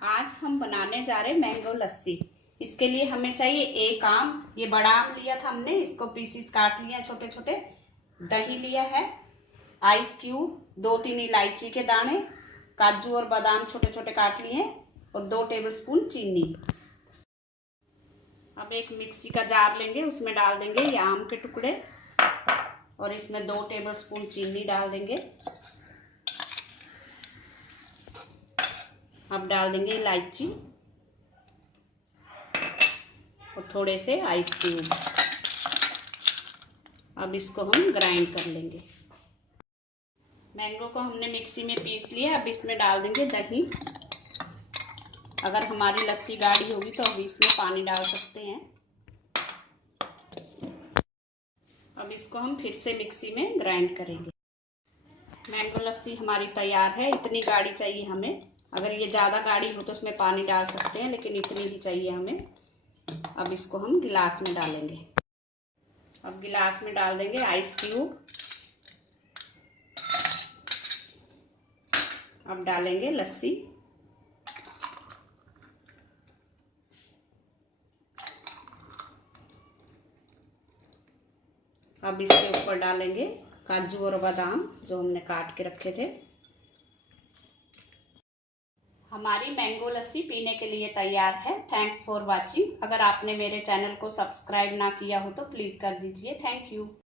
आज हम बनाने जा रहे हैं मैंगो लस्सी। इसके लिए हमें चाहिए एक आम, ये बड़ा आम लिया था हमने, इसको पीसीस काट लिया छोटे छोटे। दही लिया है, आइस क्यूब, 2-3 इलायची के दाने, काजू और बादाम छोटे छोटे काट लिए और 2 टेबलस्पून चीनी। अब एक मिक्सी का जार लेंगे, उसमें डाल देंगे ये आम के टुकड़े और इसमें 2 टेबलस्पून चीनी डाल देंगे। अब डाल देंगे इलायची और थोड़े से आइस क्यूब। अब इसको हम ग्राइंड कर लेंगे। मैंगो को हमने मिक्सी में पीस लिया। अब इसमें डाल देंगे दही। अगर हमारी लस्सी गाढ़ी होगी तो अभी इसमें पानी डाल सकते हैं। अब इसको हम फिर से मिक्सी में ग्राइंड करेंगे। मैंगो लस्सी हमारी तैयार है। इतनी गाढ़ी चाहिए हमें। अगर ये ज़्यादा गाढ़ी हो तो उसमें पानी डाल सकते हैं, लेकिन इतनी ही चाहिए हमें। अब इसको हम गिलास में डालेंगे। अब गिलास में डाल देंगे आइस क्यूब। अब डालेंगे लस्सी। अब इसके ऊपर डालेंगे काजू और बादाम जो हमने काट के रखे थे। हमारी मैंगो लस्सी पीने के लिए तैयार है। Thanks for watching. अगर आपने मेरे चैनल को सब्सक्राइब ना किया हो तो प्लीज कर दीजिए। Thank you.